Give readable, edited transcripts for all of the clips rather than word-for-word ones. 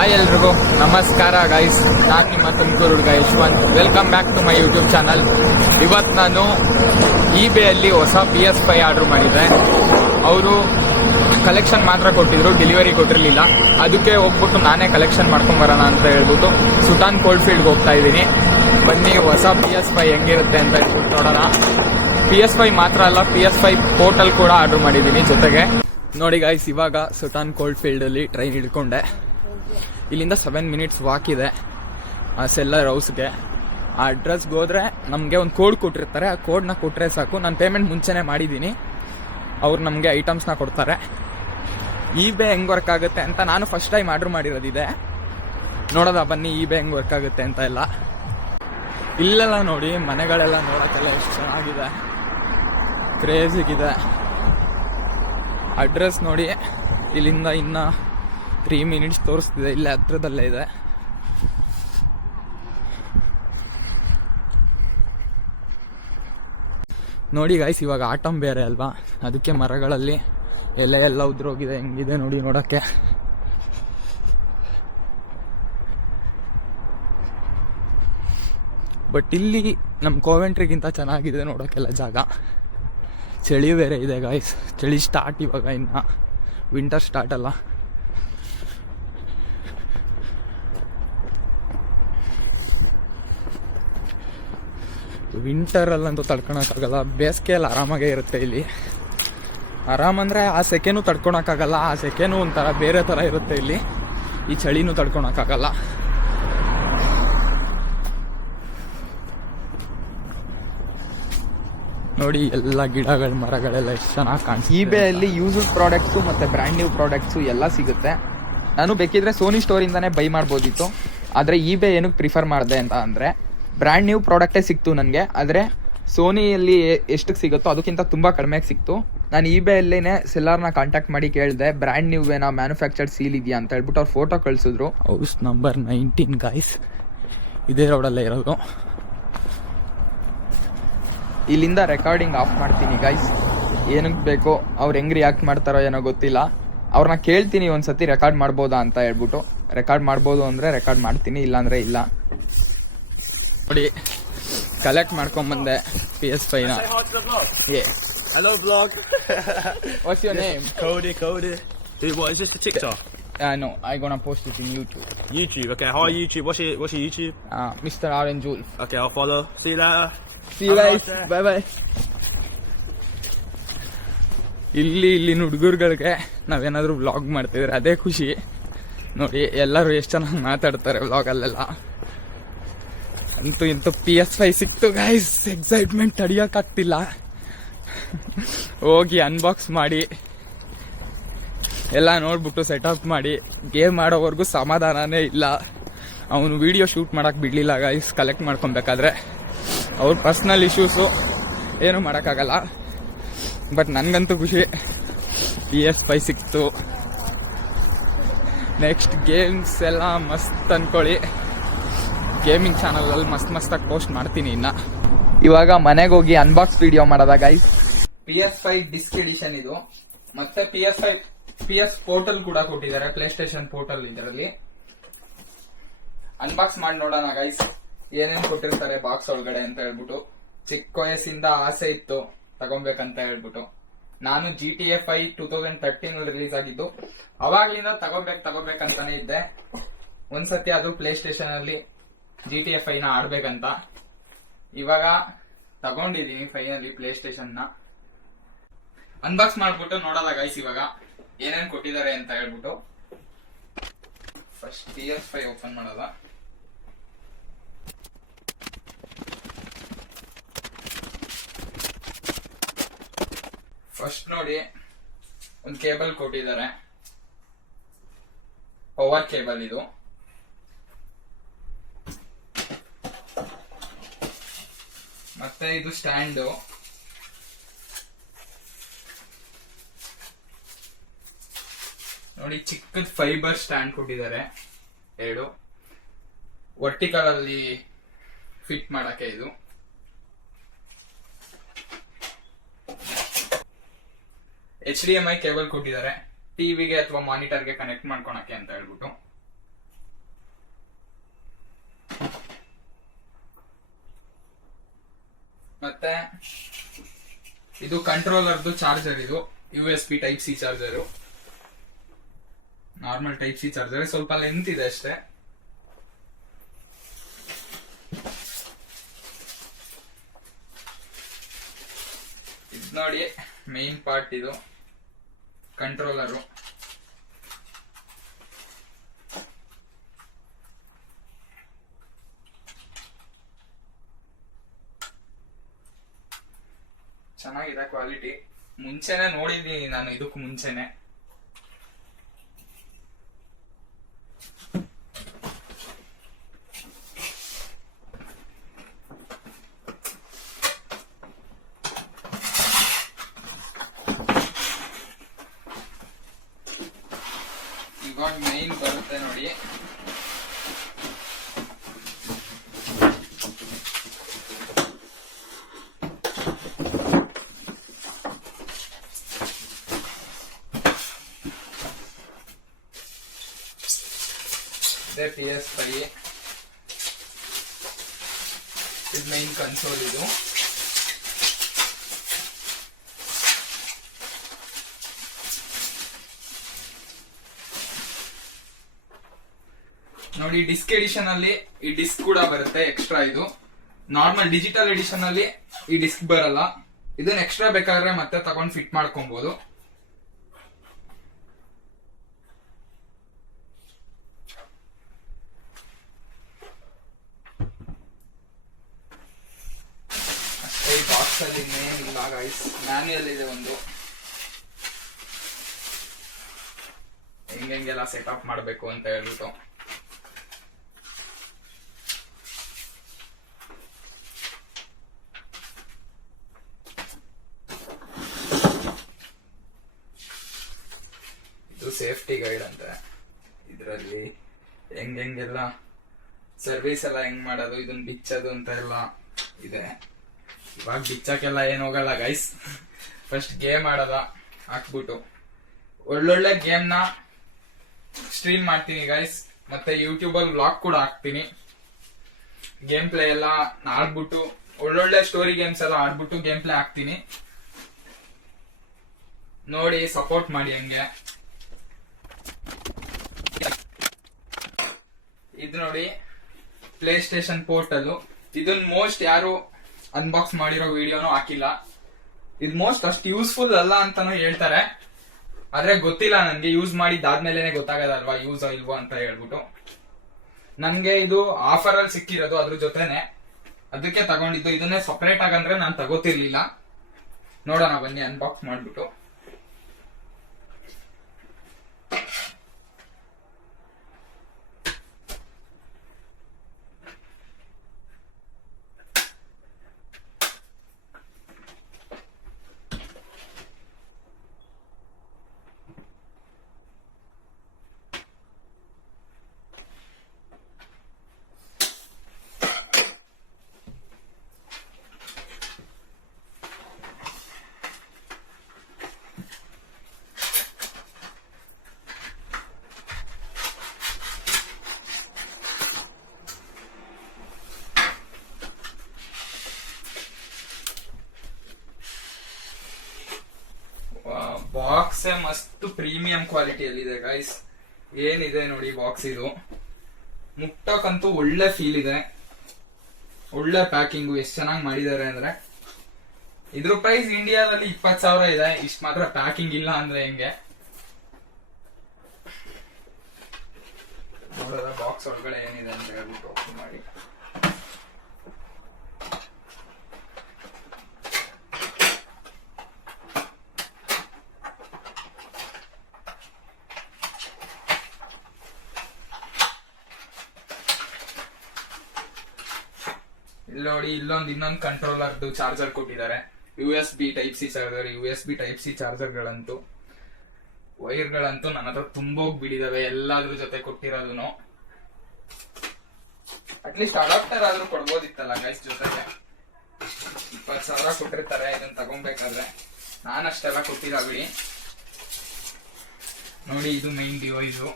Hi ಎಲ್ರಿಗೂ ನಮಸ್ಕಾರ guys, ನಾನು ನಿಮ್ಮ ತುಮಕೂರು ಹುಡುಗ Yashwant. Welcome back to my YouTube channel. ಇವತ್ತು ನಾನು eBayಯಲ್ಲಿ ಹೊಸ PS5 ಆರ್ಡರ್ ಮಾಡಿದ್ದೆ. ಅವರು ಕಲೆಕ್ಷನ್ ಮಾತ್ರ ಕೊಟ್ಟಿದ್ರು, ಡೆಲಿವರಿ ಕೊಟ್ಟಿರಲಿಲ್ಲ. ಅದಕ್ಕೆ ಹೋಗ್ಬಿಟ್ಟು ನಾನೇ ಕಲೆಕ್ಷನ್ ಮಾಡ್ಕೊಂಬರೋಣ ಅಂತ ಹೇಳ್ಬಿಟ್ಟು ಸುಟಾನ್ ಕೋಲ್ಡ್ಫೀಲ್ಡ್ಗೆ ಹೋಗ್ತಾ ಇದ್ದೀನಿ. ಬನ್ನಿ ಹೊಸ PS5 ಹೆಂಗಿರುತ್ತೆ ಅಂತ ಹೇಳ್ಬಿಟ್ಟು ನೋಡೋಣ. PS5 ಮಾತ್ರ ಅಲ್ಲ, PS5 ಪೋರ್ಟಲ್ ಕೂಡ ಆರ್ಡರ್ ಮಾಡಿದ್ದೀನಿ ಜೊತೆಗೆ. ನೋಡಿ ಗೈಸ್, ಇವಾಗ ಸುಟಾನ್ ಕೋಲ್ಡ್ಫೀಲ್ಡಲ್ಲಿ ಟ್ರೈನ್ ಹಿಡ್ಕೊಂಡೆ. ಇಲ್ಲಿಂದ 7 ಮಿನಿಟ್ಸ್ ವಾಕ್ ಇದೆ ಆ ಸೆಲ್ಲರ್ ಹೌಸ್ಗೆ. ಆ ಅಡ್ರೆಸ್ಗೆ ಹೋದ್ರೆ ನಮಗೆ ಒಂದು ಕೋಡ್ ಕೊಟ್ಟಿರ್ತಾರೆ. ಆ ಕೋಡ್ನ ಕೊಟ್ಟರೆ ಸಾಕು. ನಾನು ಪೇಮೆಂಟ್ ಮುಂಚೆನೇ ಮಾಡಿದ್ದೀನಿ, ಅವ್ರು ನಮಗೆ ಐಟಮ್ಸ್ನ ಕೊಡ್ತಾರೆ. eBay ಹೆಂಗೆ ವರ್ಕ್ ಆಗುತ್ತೆ ಅಂತ ನಾನು ಫಸ್ಟ್ ಟೈಮ್ ಆರ್ಡರ್ ಮಾಡಿರೋದಿದೆ. ನೋಡೋದ ಬನ್ನಿ eBay ಹೆಂಗೆ ವರ್ಕ್ ಆಗುತ್ತೆ ಅಂತ ಎಲ್ಲ. ಇಲ್ಲೆಲ್ಲ ನೋಡಿ, ಮನೆಗಳೆಲ್ಲ ನೋಡೋಕ್ಕೆಲ್ಲ ಎಷ್ಟು ಚೆನ್ನಾಗಿದೆ, ಕ್ರೇಜಿಗಿದೆ. ಅಡ್ರೆಸ್ ನೋಡಿ, ಇಲ್ಲಿಂದ ಇನ್ನು 3 ಮಿನಿಟ್ಸ್ ತೋರಿಸ್ತಿದೆ, ಇಲ್ಲೇ ಹತ್ರದಲ್ಲೇ ಇದೆ. ನೋಡಿ ಗೈಸ್, ಇವಾಗ ಆಟಮ್ ಬೇರೆ ಅಲ್ವಾ, ಅದಕ್ಕೆ ಮರಗಳಲ್ಲಿ ಎಲೆ ಎಲ್ಲ ಉದ್ರೋಗಿದೆ. ಹೆಂಗಿದೆ ನೋಡಿ ನೋಡೋಕ್ಕೆ. ಬಟ್ ಇಲ್ಲಿ ನಮ್ಮ ಕೋವೆಂಟ್ರಿಗಿಂತ ಚೆನ್ನಾಗಿದೆ ನೋಡೋಕ್ಕೆಲ್ಲ ಜಾಗ. ಚಳಿ ಬೇರೆ ಇದೆ ಗೈಸ್, ಚಳಿ ಸ್ಟಾರ್ಟ್ ಇವಾಗ, ಇನ್ನು ವಿಂಟರ್ ಸ್ಟಾರ್ಟ್ ಅಲ್ಲ. ವಿಂಟರಲ್ಲಂತೂ ತಡ್ಕೊಳಕ್ಕಾಗಲ್ಲ, ಬೇಸಿಗೆಯಲ್ಲಿ ಆರಾಮಾಗೇ ಇರುತ್ತೆ ಇಲ್ಲಿ. ಆರಾಮಂದರೆ ಆ ಸೆಕೆನೂ ತಡ್ಕೊಳಕ್ಕಾಗಲ್ಲ, ಆ ಸೆಕೆನೂ ಒಂಥರ ಬೇರೆ ಥರ ಇರುತ್ತೆ ಇಲ್ಲಿ. ಈ ಚಳಿನೂ ತಡ್ಕೊಳಕ್ಕಾಗಲ್ಲ. ನೋಡಿ ಎಲ್ಲ ಗಿಡಗಳು ಮರಗಳೆಲ್ಲ ಎಷ್ಟು ಚೆನ್ನಾಗಿ ಕಾಣಿಸ್ತು. eBayಯಲ್ಲಿ ಯೂಸ್ಡ್ ಪ್ರಾಡಕ್ಟ್ಸು ಮತ್ತು ಬ್ರ್ಯಾಂಡ್ ನ್ಯೂ ಪ್ರಾಡಕ್ಟ್ಸು ಎಲ್ಲ ಸಿಗುತ್ತೆ. ನಾನು ಬೇಕಿದ್ರೆ ಸೋನಿ ಸ್ಟೋರಿಂದನೇ ಬೈ ಮಾಡ್ಬೋದಿತ್ತು, ಆದರೆ eBay ಏನಕ್ಕೆ ಪ್ರಿಫರ್ ಮಾಡಿದೆ ಅಂತ ಅಂದರೆ ಬ್ರ್ಯಾಂಡ್ ನ್ಯೂ ಪ್ರಾಡಕ್ಟೇ ಸಿಕ್ತು ನನಗೆ. ಆದರೆ ಸೋನಿಯಲ್ಲಿ ಎಷ್ಟಕ್ಕೆ ಸಿಗುತ್ತೋ ಅದಕ್ಕಿಂತ ತುಂಬ ಕಡಿಮೆಗೆ ಸಿಕ್ತು. ನಾನು eBayಯಲ್ಲೇ ಸೆಲ್ಲರ್ನ ಕಾಂಟ್ಯಾಕ್ಟ್ ಮಾಡಿ ಕೇಳಿದೆ, ಬ್ರ್ಯಾಂಡ್ ನ್ಯೂವೇನಾ, ಮ್ಯಾನುಫ್ಯಾಕ್ಚರ್ಡ್ ಸೀಲ್ ಇದೆಯಾ ಅಂತ ಹೇಳ್ಬಿಟ್ಟು ಅವ್ರು ಫೋಟೋ ಕಳಿಸಿದ್ರು. ಹೌಸ್ ನಂಬರ್ 19 ಗೈಸ್, ಇದೇ ರೋಡಲ್ಲೇ ಇರೋದು. ಇಲ್ಲಿಂದ ರೆಕಾರ್ಡಿಂಗ್ ಆಫ್ ಮಾಡ್ತೀನಿ ಗೈಸ್. ಏನಕ್ಕೆ ಬೇಕೋ, ಅವ್ರು ಹೆಂಗೆ ರಿಯಾಕ್ಟ್ ಮಾಡ್ತಾರೋ ಏನೋ ಗೊತ್ತಿಲ್ಲ. ಅವ್ರನ್ನ ಕೇಳ್ತೀನಿ ಒಂದ್ಸತಿ ರೆಕಾರ್ಡ್ ಮಾಡ್ಬೋದಾ ಅಂತ ಹೇಳ್ಬಿಟ್ಟು. ರೆಕಾರ್ಡ್ ಮಾಡ್ಬೋದು ಅಂದರೆ ರೆಕಾರ್ಡ್ ಮಾಡ್ತೀನಿ, ಇಲ್ಲಾಂದರೆ ಇಲ್ಲ. ನೋಡಿ, collect ಮಾಡ್ಕೊಂಬಂದೆ PS5ನ. Hello vlog. What's your name? Cody. Dude, what is this for TikTok? No, I'm gonna post it in YouTube. YouTube, okay. Hi YouTube. What's your YouTube? Mr. Orange Wolf. Okay, I'll follow. See you later. See you guys. Bye bye. ಇಲ್ಲಿ ಹುಡುಗರುಗಳಿಗೆ ನಾವೇನಾದರೂ vlog ಮಾಡ್ತಿದ್ರೆ ಅದೇ ಖುಷಿ. ನೋಡಿ, ಎಲ್ಲರೂ ಎಷ್ಟು ಚೆನ್ನಾಗಿ ಮಾತಾಡ್ತಾರೆ ವ್ಲಾಗಲ್ಲೆಲ್ಲ. ಅಂತೂ ಇಂತೂ PS5 ಸಿಕ್ತು ಗೈಸ್. ಎಕ್ಸೈಟ್ಮೆಂಟ್ ತಡಿಯೋಕ್ಕಾಗ್ತಿಲ್ಲ. ಹೋಗಿ ಅನ್ಬಾಕ್ಸ್ ಮಾಡಿ ಎಲ್ಲ ನೋಡ್ಬಿಟ್ಟು ಸೆಟಪ್ ಮಾಡಿ ಗೇಮ್ ಆಡೋವರೆಗೂ ಸಮಾಧಾನನೇ ಇಲ್ಲ. ಅವನು ವಿಡಿಯೋ ಶೂಟ್ ಮಾಡೋಕ್ಕೆ ಬಿಡಲಿಲ್ಲ ಗೈಸ್ ಕಲೆಕ್ಟ್ ಮಾಡ್ಕೊಬೇಕಾದ್ರೆ. ಅವ್ರ ಪರ್ಸ್ನಲ್ ಇಶ್ಯೂಸು, ಏನೂ ಮಾಡೋಕ್ಕಾಗಲ್ಲ. ಬಟ್ ನನಗಂತೂ ಖುಷಿ, PS5 ಸಿಕ್ತು. ನೆಕ್ಸ್ಟ್ ಗೇಮ್ಸ್ ಎಲ್ಲ ಮಸ್ತ್ ಅಂದ್ಕೊಳ್ಳಿ. ಗೇಮಿಂಗ್ ಚಾನಲಲ್ಲಿ ಮಸ್ತಾಗಿ ಪೋಸ್ಟ್ ಮಾಡ್ತೀನಿ. ಇವಾಗ ಮನೆಗೆ ಹೋಗಿ ಅನ್ಬಾಕ್ಸ್ ವಿಡಿಯೋ ಮಾಡೋದ ಗೈಸ್. PS5 ಡಿಸ್ಕ್ ಎಡಿಷನ್ ಇದು. ಮತ್ತೆ PS ಪೋರ್ಟಲ್ ಕೂಡ ಕೊಟ್ಟಿದ್ದಾರೆ, ಪ್ಲೇ ಸ್ಟೇಷನ್ ಪೋರ್ಟಲ್. ಇದರಲ್ಲಿ ಅನ್ಬಾಕ್ಸ್ ಮಾಡಿ ನೋಡೋಣ ಗೈಸ್, ಏನೇನ್ ಕೊಟ್ಟಿರ್ತಾರೆ ಬಾಕ್ಸ್ ಒಳಗಡೆ ಅಂತ ಹೇಳ್ಬಿಟ್ಟು. ಚಿಕ್ಕ ವಯಸ್ಸಿಂದ ಆಸೆ ಇತ್ತು ತಗೊಬೇಕಂತ ಹೇಳ್ಬಿಟ್ಟು. ನಾನು GTA 5 2013 ರಿಲೀಸ್ ಆಗಿದ್ದು, ಅವಾಗ್ಲಿಂದ ತಗೋಬೇಕಂತಾನೆ ಇದ್ದೆ. ಒಂದ್ಸತಿ ಅದು ಪ್ಲೇ ಸ್ಟೇಷನ್ ಅಲ್ಲಿ GTA 5 ಆಡ್ಬೇಕಂತ. ಇವಾಗ ತಗೊಂಡಿದೀನಿ ಫೈನಲಿ ಪ್ಲೇ ಸ್ಟೇಷನ್ ನ. ಅನ್ಬಾಕ್ಸ್ ಮಾಡ್ಬಿಟ್ಟು ನೋಡೋದ ಗೈಸ್ ಇವಾಗ ಏನೇನ್ ಕೊಟ್ಟಿದ್ದಾರೆ ಅಂತ ಹೇಳ್ಬಿಟ್ಟು. ಫಸ್ಟ್ PS5 ಓಪನ್ ಮಾಡೋದ. ಫಸ್ಟ್ ನೋಡಿ, ಒಂದು ಕೇಬಲ್ ಕೊಟ್ಟಿದ್ದಾರೆ, ಪವರ್ ಕೇಬಲ್ ಇದು. ಮತ್ತೆ ಇದು ಸ್ಟ್ಯಾಂಡು. ನೋಡಿ, ಚಿಕ್ಕದ ಫೈಬರ್ ಸ್ಟ್ಯಾಂಡ್ ಕೊಟ್ಟಿದ್ದಾರೆ 2. ವರ್ಟಿಕಲ್ ಅಲ್ಲಿ ಫಿಟ್ ಮಾಡಕ್ಕೆ ಇದು. HDMI ಕೇಬಲ್ ಕೊಟ್ಟಿದ್ದಾರೆ, ಟಿವಿಗೆ ಅಥವಾ ಮಾನಿಟರ್ಗೆ ಕನೆಕ್ಟ್ ಮಾಡ್ಕೊಳಕ್ಕೆ ಅಂತ ಹೇಳ್ಬಿಟ್ಟು. ಇದು ಕಂಟ್ರೋಲರ್ದು ಚಾರ್ಜರ್. ಇದು USB type C charger. Normal type C charger, ಸ್ವಲ್ಪ ಲೆಂತ್ ಇದೆ ಅಷ್ಟೇ. ಇದು ನೋಡಿ ಮೇನ್ ಪಾರ್ಟ್, ಇದು ಕಂಟ್ರೋಲರು. ಚೆನ್ನಾಗಿದೆ ಕ್ವಾಲಿಟಿ. ಮುಂಚೆನೆ ನೋಡಿದೀನಿ ನಾನು, ಇದಕ್ಕೂ ಮುಂಚೆನೆ. ಇವಾಗ ಮೈನ್ ಬರುತ್ತೆ ನೋಡಿ. PS5 ಇದು ಮೈನ್ ಕನ್ಸೋಲ್. ಇದು ನೋಡಿ, ಡಿಸ್ಕ್ ಎಡಿಷನ್ ಅಲ್ಲಿ ಈ ಡಿಸ್ಕ್ ಕೂಡ ಬರುತ್ತೆ ಎಕ್ಸ್ಟ್ರಾ. ಇದು ನಾರ್ಮಲ್ ಡಿಜಿಟಲ್ ಎಡಿಷನ್ ಅಲ್ಲಿ ಈ ಡಿಸ್ಕ್ ಬರಲ್ಲ. ಇದನ್ನ ಎಕ್ಸ್ಟ್ರಾ ಬೇಕಾದ್ರೆ ಮತ್ತೆ ತಗೊಂಡ್ ಫಿಟ್ ಮಾಡ್ಕೊಬಹುದು. ಈ ಬಾಕ್ಸ್ ಅಲ್ಲಿ ಇನ್ನೇನಿಲ್ಲ ಗೈಸ್, ಮ್ಯಾನ್ಯಲ್ ಇದೆ ಒಂದು, ಹೆಂಗೆಲ್ಲ ಸೆಟಪ್ ಮಾಡಬೇಕು ಅಂತ ಹೇಳ್ಬಿಟ್ಟು. ಇದು ಸೇಫ್ಟಿ ಗೈಡ್ ಅಂತ, ಇದರಲ್ಲಿ ಹೆಂಗೆಲ್ಲ ಸರ್ವಿಸ್ ಎಲ್ಲ ಹೆಂಗ್ ಮಾಡೋದು, ಇದನ್ನ ಬಿಚ್ಚೋದು ಅಂತ ಎಲ್ಲ ಇದೆ. ಇವಾಗ ಬಿಚ್ಚಕ್ಕೆಲ್ಲ ಏನ್ ಹೋಗಲ್ಲ ಗೈಸ್, ಫಸ್ಟ್ ಗೇಮ್ ಆಡೋದ ಹಾಕ್ಬಿಟ್ಟು ಒಳ್ಳೊಳ್ಳೆ ಗೇಮ್ ನ ಸ್ಟ್ರೀಮ್ ಮಾಡ್ತೀನಿ ಗೈಸ್. ಮತ್ತೆ ಯೂಟ್ಯೂಬ್ ಅಲ್ಲಿ ವ್ಲಾಗ್ ಕೂಡ ಹಾಕ್ತೀನಿ. ಗೇಮ್ ಪ್ಲೇ ಎಲ್ಲ ಆಡ್ಬಿಟ್ಟು, ಒಳ್ಳೊಳ್ಳೆ ಸ್ಟೋರಿ ಗೇಮ್ಸ್ ಎಲ್ಲ ಆಡ್ಬಿಟ್ಟು ಗೇಮ್ ಪ್ಲೇ ಹಾಕ್ತೀನಿ. ನೋಡಿ ಸಪೋರ್ಟ್ ಮಾಡಿ ಹಂಗೆ. ಇದು ನೋಡಿ ಪ್ಲೇ ಸ್ಟೇಷನ್ ಪೋರ್ಟಲ್. ಇದನ್ನ ಮೋಸ್ಟ್ ಯಾರು ಅನ್ಬಾಕ್ಸ್ ಮಾಡಿರೋ ವಿಡಿಯೋನು ಹಾಕಿಲ್ಲ. ಇದು ಮೋಸ್ಟ್ ಅಷ್ಟು ಯೂಸ್ಫುಲ್ ಅಲ್ಲ ಅಂತಾನು ಹೇಳ್ತಾರೆ, ಆದ್ರೆ ಗೊತ್ತಿಲ್ಲ ನನ್ಗೆ. ಯೂಸ್ ಮಾಡಿದ್ದಾದ್ಮೇಲೆ ಗೊತ್ತಾಗದಲ್ವಾ ಯೂಸ್ ಇಲ್ವೋ ಅಂತ ಹೇಳ್ಬಿಟ್ಟು. ನನ್ಗೆ ಇದು ಆಫರ್ ಅಲ್ಲಿ ಸಿಕ್ಕಿರೋದು, ಅದ್ರ ಜೊತೆನೆ ಅದಕ್ಕೆ ತಗೊಂಡಿದ್ದು. ಇದನ್ನೇ ಸಪರೇಟ್ ಆಗಂದ್ರೆ ನಾನು ತಗೋತಿರ್ಲಿಲ್ಲ. ನೋಡೋಣ ಬನ್ನಿ ಅನ್ಬಾಕ್ಸ್ ಮಾಡ್ಬಿಟ್ಟು. ಬಾಕ್ಸ್ ಮಸ್ತ್ ಪ್ರೀಮಿಯಂ ಕ್ವಾಲಿಟಿಯಲ್ಲಿ ಇದೆ ಗೈಸ್. ಏನಿದೆ ನೋಡಿ ಬಾಕ್ಸ್, ಇದು ಮುಟ್ಟಕ್ಕಂತೂ ಒಳ್ಳೆ ಫೀಲ್ ಇದೆ. ಒಳ್ಳೆ ಪ್ಯಾಕಿಂಗು, ಎಷ್ಟು ಚೆನ್ನಾಗಿ ಮಾಡಿದ್ದಾರೆ ಅಂದ್ರೆ. ಇದ್ರ ಪ್ರೈಸ್ ಇಂಡಿಯಾದಲ್ಲಿ 20,000 ಇದೆ. ಇಷ್ಟು ಮಾತ್ರ ಪ್ಯಾಕಿಂಗ್ ಇಲ್ಲ ಅಂದ್ರೆ ಹೆಂಗೆ? ನೋಡೋದ ಬಾಕ್ಸ್ ಒಳಗಡೆ ಏನಿದೆ ಅಂತ ಹೇಳ್ಬಿಟ್ಟು ಓಪನ್ ಮಾಡಿ. ಇಲ್ಲಿ ನೋಡಿ, ಇನ್ನೊಂದು ಕಂಟ್ರೋಲರ್ದು ಚಾರ್ಜರ್ ಕೊಟ್ಟಿದ್ದಾರೆ. USB type C charger. USB type C charger ಗಳಂತೂ, ವೈರ್ ಗಳಂತೂ ನನ್ನ ಹತ್ರ ತುಂಬೋಗ್ಬಿಟ್ಟಿದಾವೆ ಎಲ್ಲಾದ್ರ ಜೊತೆ ಕೊಟ್ಟಿರೋದು. ಅಟ್ಲೀಸ್ಟ್ ಅಡಾಪ್ಟರ್ ಆದ್ರೂ ಕೊಡ್ಬೋದಿತ್ತಲ್ಲ ಗೈಸ್ ಜೊತೆಗೆ. 20,000 ಕೊಟ್ಟಿರ್ತಾರೆ ಇದನ್ನ ತಗೊಬೇಕಾದ್ರೆ. ನಾನಷ್ಟೆಲ್ಲ ಕೊಟ್ಟಿಲ್ಲ ಬಿಡಿ. ನೋಡಿ, ಇದು ಮೈನ್ ಡಿವೈಸು,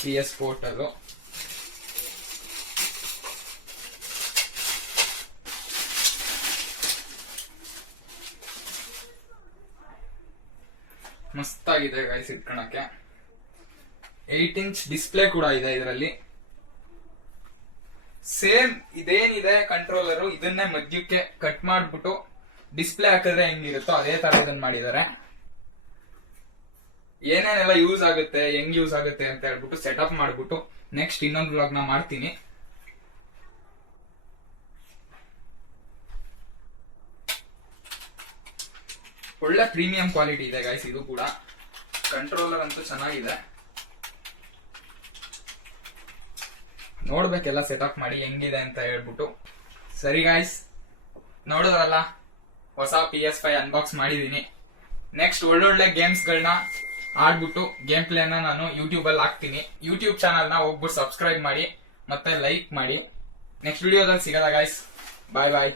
PS ಪೋರ್ಟಲ್. ಮಸ್ತಾಗಿದೆ ಗೈಸ್ ಇಟ್ಕೊಳಕ್ಕೆ. 8 ಇಂಚ್ ಡಿಸ್ಪ್ಲೇ ಕೂಡ ಇದೆ ಇದರಲ್ಲಿ. ಸೇಮ್ ಇದೇನಿದೆ ಕಂಟ್ರೋಲರ್, ಇದನ್ನೇ ಮಧ್ಯಕ್ಕೆ ಕಟ್ ಮಾಡ್ಬಿಟ್ಟು ಡಿಸ್ಪ್ಲೇ ಹಾಕಿದ್ರೆ ಹೆಂಗಿರುತ್ತೋ ಅದೇ ತರ ಇದನ್ನ ಮಾಡಿದ್ದಾರೆ. ಏನೇನೆಲ್ಲ ಯೂಸ್ ಆಗುತ್ತೆ, ಹೆಂಗ್ ಯೂಸ್ ಆಗುತ್ತೆ ಅಂತ ಹೇಳ್ಬಿಟ್ಟು ಸೆಟಪ್ ಮಾಡ್ಬಿಟ್ಟು ನೆಕ್ಸ್ಟ್ ಇನ್ನೊಂದು ವ್ಲಾಗ್ ನ ಮಾಡ್ತೀನಿ. ಒಳ್ಳೆ ಪ್ರೀಮಿಯಂ ಕ್ವಾಲಿಟಿ ಇದೆ ಗೈಸ್ ಇದು ಕೂಡ. ಕಂಟ್ರೋಲರ್ ಅಂತೂ ಚೆನ್ನಾಗಿದೆ. ನೋಡ್ಬೇಕೆಲ್ಲ ಸೆಟಪ್ ಮಾಡಿ ಹೆಂಗಿದೆ ಅಂತ ಹೇಳ್ಬಿಟ್ಟು. ಸರಿ ಗಾಯ್ಸ್, ನೋಡಿದ್ರಲ್ಲ ಹೊಸ PS5 ಅನ್ಬಾಕ್ಸ್ ಮಾಡಿದೀನಿ. ನೆಕ್ಸ್ಟ್ ಒಳ್ಳೊಳ್ಳೆ ಗೇಮ್ಸ್ ಗಳನ್ನ ಆಡ್ಬಿಟ್ಟು ಗೇಮ್ ಪ್ಲೇನ ನಾನು ಯೂಟ್ಯೂಬ್ ಅಲ್ಲಿ ಹಾಕ್ತೀನಿ. ಯೂಟ್ಯೂಬ್ ಚಾನಲ್ ನ ಹೋಗ್ಬಿಟ್ಟು ಸಬ್ಸ್ಕ್ರೈಬ್ ಮಾಡಿ ಮತ್ತೆ ಲೈಕ್ ಮಾಡಿ. ನೆಕ್ಸ್ಟ್ ವಿಡಿಯೋದಲ್ಲಿ ಸಿಗಲ್ಲ ಗಾಯ್ಸ್. ಬಾಯ್ ಬಾಯ್.